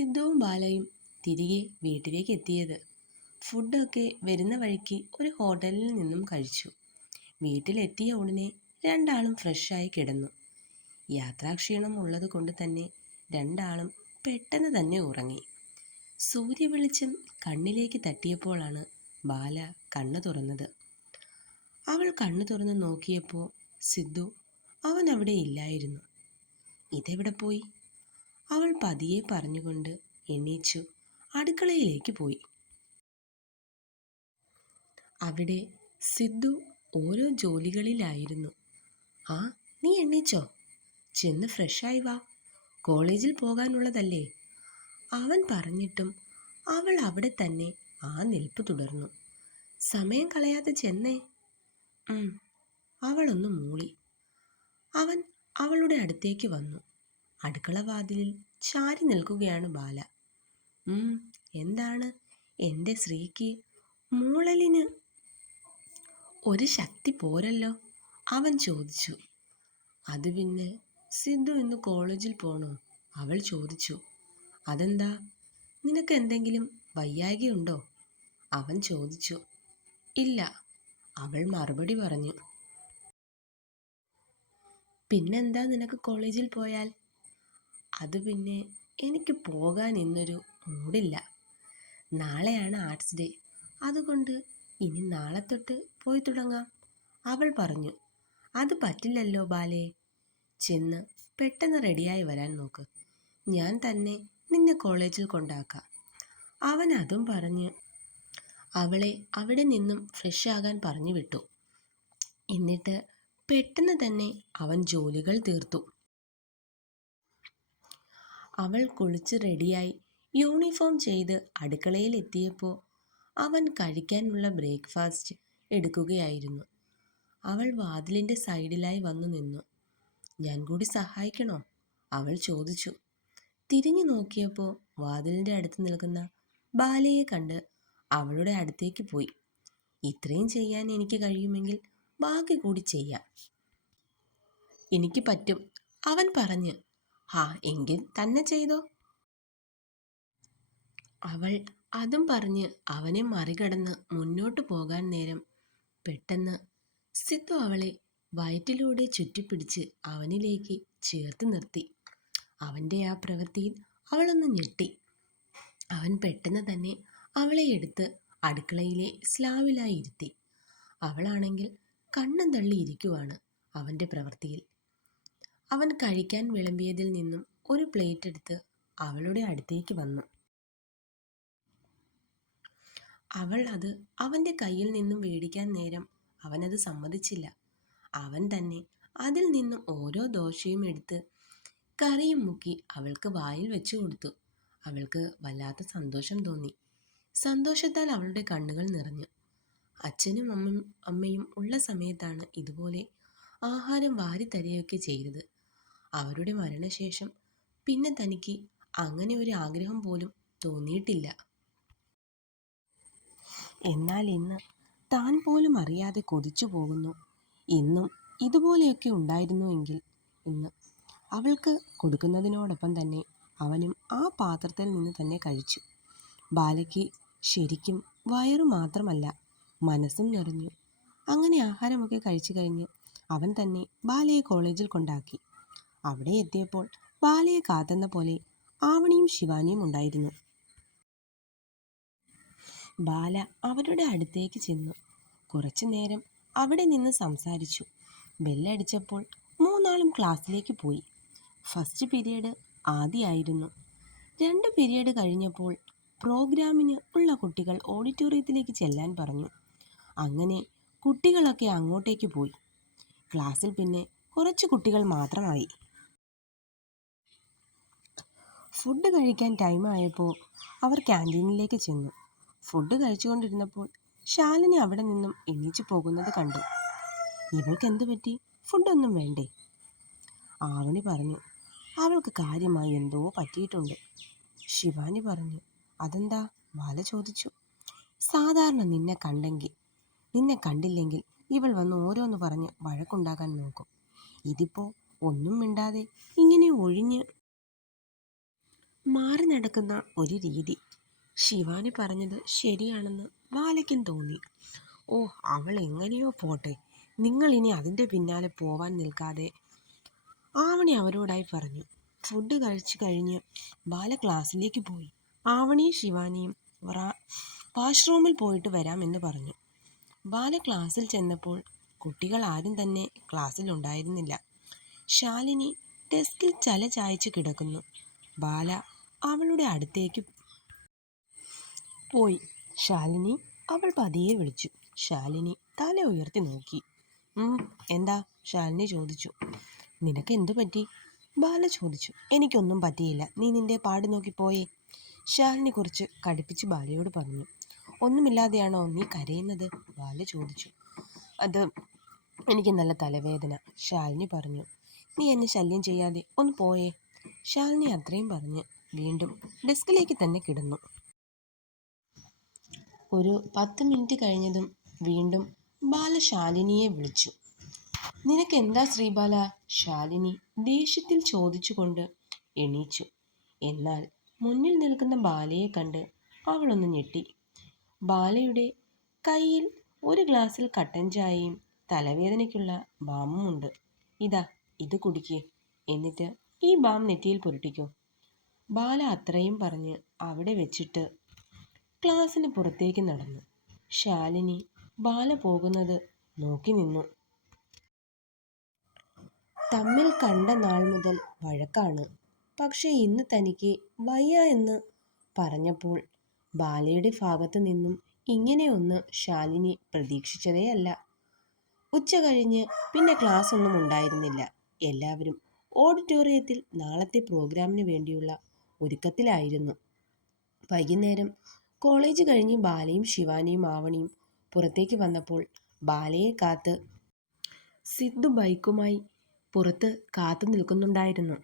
സിദ്ധുവും ബാലയും തിരികെ വീട്ടിലേക്ക് എത്തിയത്. ഫുഡൊക്കെ വരുന്ന വഴിക്ക് ഒരു ഹോട്ടലിൽ നിന്നും കഴിച്ചു. വീട്ടിലെത്തിയ ഉടനെ രണ്ടാളും ഫ്രഷായി കിടന്നു. യാത്രാക്ഷീണം ഉള്ളത് കൊണ്ട് തന്നെ രണ്ടാളും പെട്ടെന്ന് തന്നെ ഉറങ്ങി. സൂര്യവെളിച്ചം കണ്ണിലേക്ക് തട്ടിയപ്പോഴാണ് ബാല കണ്ണു തുറന്നത്. അവൾ കണ്ണു തുറന്ന് നോക്കിയപ്പോൾ സിദ്ധു അവൻ അവിടെ ഇല്ലായിരുന്നു. ഇതെവിടെ പോയി? അവൾ പതിയെ പറഞ്ഞുകൊണ്ട് എണീച്ചു അടുക്കളയിലേക്ക് പോയി. അവിടെ സിദ്ധു ഓരോ ജോലികളിലായിരുന്നു. ആ, നീ എണീച്ചോ? ചെന്ന് ഫ്രഷായി വാ, കോളേജിൽ പോകാനുള്ളതല്ലേ. അവൻ പറഞ്ഞിട്ടും അവൾ അവിടെ തന്നെ ആ നിൽപ്പ് തുടർന്നു. സമയം കളയാതെ ചെന്നേ. അവളൊന്ന് മൂളി. അവൻ അവളുടെ അടുത്തേക്ക് വന്നു. അടുക്കള വാതിലിൽ ചാരി നിൽക്കുകയാണ് ബാല. എന്താണ് എൻ്റെ സ്ത്രീക്ക് മൂളലിന് ഒരു ശക്തി പോരല്ലോ? അവൻ ചോദിച്ചു. അത് പിന്നെ സിദ്ധു ഇന്ന് കോളേജിൽ പോണോ? അവൾ ചോദിച്ചു. അതെന്താ, നിനക്ക് എന്തെങ്കിലും വയ്യായ്കയുണ്ടോ? അവൻ ചോദിച്ചു. ഇല്ല, അവൾ മറുപടി പറഞ്ഞു. പിന്നെന്താ നിനക്ക് കോളേജിൽ പോയാൽ? അത് പിന്നെ എനിക്ക് പോകാൻ ഇന്നൊരു മൂഡില്ല. നാളെയാണ് ആർട്സ് ഡേ, അതുകൊണ്ട് ഇനി നാളെ തൊട്ട് പോയി തുടങ്ങാം, അവൾ പറഞ്ഞു. അത് പറ്റില്ലല്ലോ ബാലേ. ചെന്ന് പെട്ടെന്ന് റെഡിയായി വരാൻ നോക്ക്, ഞാൻ തന്നെ നിന്നെ കോളേജിൽ കൊണ്ടാക്കാം. അവൻ അതും പറഞ്ഞ് അവളെ അവിടെ നിന്നും ഫ്രഷ് ആകാൻ പറഞ്ഞു വിട്ടു. എന്നിട്ട് പെട്ടെന്ന് തന്നെ അവൻ ജോലികൾ തീർത്തു. അവൾ കുളിച്ച് റെഡിയായി യൂണിഫോം ചെയ്ത് അടുക്കളയിൽ എത്തിയപ്പോൾ അവൻ കഴിക്കാനുള്ള ബ്രേക്ക്ഫാസ്റ്റ് എടുക്കുകയായിരുന്നു. അവൾ വാതിലിൻ്റെ സൈഡിലായി വന്നു നിന്നു. ഞാൻ കൂടി സഹായിക്കണോ? അവൾ ചോദിച്ചു. തിരിഞ്ഞു നോക്കിയപ്പോൾ വാതിലിൻ്റെ അടുത്ത് നിൽക്കുന്ന ബാലയെ കണ്ട് അവളുടെ അടുത്തേക്ക് പോയി. ഇത്രയും ചെയ്യാൻ എനിക്ക് കഴിയുമെങ്കിൽ ബാക്കി കൂടി ചെയ്യാം. എനിക്ക് പറ്റും, അവൻ പറഞ്ഞ്. എങ്കിൽ തന്നെ ചെയ്തോ. അവൾ അതും പറഞ്ഞ് അവനെ മറികടന്ന് മുന്നോട്ട് പോകാൻ നേരം പെട്ടെന്ന് സിദ്ധു അവളെ വയറ്റിലൂടെ ചുറ്റിപ്പിടിച്ച് അവനിലേക്ക് ചേർത്ത് നിർത്തി. അവൻ്റെ ആ പ്രവൃത്തിയിൽ അവളൊന്ന് ഞെട്ടി. അവൻ പെട്ടെന്ന് തന്നെ അവളെ എടുത്ത് അടുക്കളയിലെ സ്ലാവിലായി ഇരുത്തി. അവളാണെങ്കിൽ കണ്ണും തള്ളിയിരിക്കുവാണ് അവൻ്റെ പ്രവൃത്തിയിൽ. അവൻ കഴിക്കാൻ വിളമ്പിയതിൽ നിന്നും ഒരു പ്ലേറ്റ് എടുത്ത് അവളുടെ അടുത്തേക്ക് വന്നു. അവൾ അത് അവൻ്റെ കയ്യിൽ നിന്നും മേടിക്കാൻ നേരം അവനത് സമ്മതിച്ചില്ല. അവൻ തന്നെ അതിൽ നിന്നും ഓരോ ദോശയും എടുത്ത് കറിയും മുക്കി അവൾക്ക് വായിൽ വെച്ചു കൊടുത്തു. അവൾക്ക് വല്ലാത്ത സന്തോഷം തോന്നി. സന്തോഷത്താൽ അവളുടെ കണ്ണുകൾ നിറഞ്ഞു. അച്ഛനും അമ്മയും ഉള്ള സമയത്താണ് ഇതുപോലെ ആഹാരം വാരി തരികയൊക്കെ ചെയ്തത്. അവരുടെ മരണശേഷം പിന്നെ തനിക്ക് അങ്ങനെ ഒരു ആഗ്രഹം പോലും തോന്നിയിട്ടില്ല. എന്നാൽ ഇന്ന് താൻ പോലും അറിയാതെ കൊതിച്ചു പോകുന്നു. ഇന്നും ഇതുപോലെയൊക്കെ ഉണ്ടായിരുന്നുവെങ്കിൽ ഇന്ന്. അവൾക്ക് കൊടുക്കുന്നതിനോടൊപ്പം തന്നെ അവനും ആ പാത്രത്തിൽ നിന്ന് തന്നെ കഴിച്ചു. ബാലയ്ക്ക് ശരിക്കും വയറു മാത്രമല്ല മനസ്സും നിറഞ്ഞു. അങ്ങനെ ആഹാരമൊക്കെ കഴിച്ചു കഴിഞ്ഞ് അവൻ തന്നെ ബാലയെ കോളേജിൽ കൊണ്ടാക്കി. അവിടെ എത്തിയപ്പോൾ ബാലയെ കാത്തുന്ന പോലെ ആവണിയും ശിവാനിയും ഉണ്ടായിരുന്നു. ബാല അവരുടെ അടുത്തേക്ക് ചെന്നു. കുറച്ചു നേരം അവിടെ നിന്ന് സംസാരിച്ചു. ബെല്ലടിച്ചപ്പോൾ മൂന്നാളും ക്ലാസ്സിലേക്ക് പോയി. First period ആദ്യമായിരുന്നു. 2 പീരീഡ് കഴിഞ്ഞപ്പോൾ പ്രോഗ്രാമിന് ഉള്ള കുട്ടികൾ ഓഡിറ്റോറിയത്തിലേക്ക് ചെല്ലാൻ പറഞ്ഞു. അങ്ങനെ കുട്ടികളൊക്കെ അങ്ങോട്ടേക്ക് പോയി. ക്ലാസ്സിൽ പിന്നെ കുറച്ച് കുട്ടികൾ മാത്രമായി. ഫുഡ് കഴിക്കാൻ ടൈമായപ്പോൾ അവർ ക്യാൻറ്റീനിലേക്ക് ചെന്നു. ഫുഡ് കഴിച്ചുകൊണ്ടിരുന്നപ്പോൾ ശാലിനി അവിടെ നിന്നും എണീച്ചു പോകുന്നത് കണ്ടു. ഇവൾക്ക് എന്തു പറ്റി? ഫുഡൊന്നും വേണ്ടേ? ആവണി പറഞ്ഞു. അവൾക്ക് കാര്യമായി എന്തോ പറ്റിയിട്ടുണ്ട്. ശിവാനി പറഞ്ഞു. അതെന്താ? ബാല ചോദിച്ചു. സാധാരണ നിന്നെ കണ്ടില്ലെങ്കിൽ ഇവൾ വന്ന് ഓരോന്ന് പറഞ്ഞ് വഴക്കുണ്ടാക്കാൻ നോക്കും. ഇതിപ്പോൾ ഒന്നും മിണ്ടാതെ ഇങ്ങനെ ഒഴിഞ്ഞ് മാറി നടക്കുന്ന ഒരു രീതി. ശിവാനി പറഞ്ഞത് ശരിയാണെന്ന് ബാലയ്ക്കും തോന്നി. ഓ, അവൾ എങ്ങനെയോ പോട്ടെ, നിങ്ങൾ ഇനി അതിൻ്റെ പിന്നാലെ പോവാൻ നിൽക്കാതെ, ആവണി അവരോടായി പറഞ്ഞു. ഫുഡ് കഴിച്ചു കഴിഞ്ഞ് ബാല ക്ലാസ്സിലേക്ക് പോയി. ആവണിയും ശിവാനിയും വാഷ്റൂമിൽ പോയിട്ട് വരാമെന്ന് പറഞ്ഞു. ബാല ക്ലാസ്സിൽ ചെന്നപ്പോൾ കുട്ടികൾ ആരും തന്നെ ക്ലാസ്സിലുണ്ടായിരുന്നില്ല. ശാലിനി ഡെസ്കിൽ തല ചായ്ച്ച് കിടക്കുന്നു. ബാല അവളുടെ അടുത്തേക്ക് പോയി. ശാലിനി, അവൾ പതിയെ വിളിച്ചു. ശാലിനി തല ഉയർത്തി നോക്കി. എന്താ? ശാലിനി ചോദിച്ചു. നിനക്ക് എന്തു പറ്റി? ബാല ചോദിച്ചു. എനിക്കൊന്നും പറ്റിയില്ല, നീ നിന്റെ പാട് നോക്കി പോയേ. ശാലിനി കുറച്ച് കടുപ്പിച്ച് ബാലയോട് പറഞ്ഞു. ഒന്നുമില്ലാതെയാണോ നീ കരയുന്നത്? ബാല ചോദിച്ചു. അത് എനിക്ക് നല്ല തലവേദന, ശാലിനി പറഞ്ഞു. നീ എന്നെ ശല്യം ചെയ്യാതെ ഒന്ന് പോയേ. ശാലിനി അത്രയും പറഞ്ഞ് വീണ്ടും ഡെസ്കിലേക്ക് തന്നെ കിടന്നു. ഒരു 10 മിനിറ്റ് കഴിഞ്ഞതും വീണ്ടും ബാല ശാലിനിയെ വിളിച്ചു. നിനക്ക് എന്താ ശ്രീബാല? ശാലിനി ദേഷ്യത്തിൽ ചോദിച്ചുകൊണ്ട് എണീച്ചു. എന്നാൽ മുന്നിൽ നിൽക്കുന്ന ബാലയെ കണ്ട് അവളൊന്ന് ഞെട്ടി. ബാലയുടെ കയ്യിൽ ഒരു ഗ്ലാസ്സിൽ കട്ടൻ ചായയും തലവേദനയ്ക്കുള്ള ബാമുമുണ്ട്. ഇതാ, ഇത് കുടിക്കേ, എന്നിട്ട് ഈ ബാം നെറ്റിയിൽ പുരട്ടിക്കോ. ബാല അത്രയും പറഞ്ഞ് അവിടെ വെച്ചിട്ട് ക്ലാസ്സിന് പുറത്തേക്ക് നടന്നു. ശാലിനി ബാല പോകുന്നത് നോക്കി നിന്നു. തമ്മിൽ കണ്ട നാൾ മുതൽ വഴക്കാണ്. പക്ഷേ ഇന്ന് തനിക്ക് വയ്യ എന്ന് പറഞ്ഞപ്പോൾ ബാലയുടെ ഭാഗത്തു നിന്നും ഇങ്ങനെയൊന്ന് ശാലിനി പ്രതീക്ഷിച്ചതേയല്ല. ഉച്ച കഴിഞ്ഞ് പിന്നെ ക്ലാസ് ഒന്നും ഉണ്ടായിരുന്നില്ല. എല്ലാവരും ഓഡിറ്റോറിയത്തിൽ നാളത്തെ പ്രോഗ്രാമിന് വേണ്ടിയുള്ള ഒരുക്കത്തിലായിരുന്നു. വൈകുന്നേരം കോളേജ് കഴിഞ്ഞ് ബാലയും ശിവാനിയും ആവണിയും പുറത്തേക്ക് വന്നപ്പോൾ ബാലയെ കാത്ത് സിദ്ധു ബൈക്കുമായി പുറത്ത് കാത്തു നിൽക്കുന്നുണ്ടായിരുന്നു.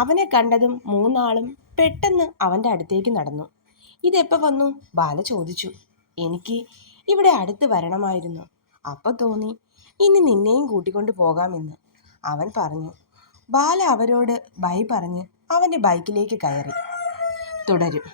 അവനെ കണ്ടതും മൂന്നാളും പെട്ടെന്ന് അവൻ്റെ അടുത്തേക്ക് നടന്നു. ഇതെപ്പോൾ വന്നു? ബാല ചോദിച്ചു. എനിക്ക് ഇവിടെ അടുത്ത് വരണമായിരുന്നു. അപ്പം തോന്നി ഇനി നിന്നെയും കൂട്ടിക്കൊണ്ട് പോകാമെന്ന് അവൻ പറഞ്ഞു. ബാല അവരോട് ബൈ പറഞ്ഞ് അവൻ്റെ ബൈക്കിലേക്ക് കയറി. തുടരും.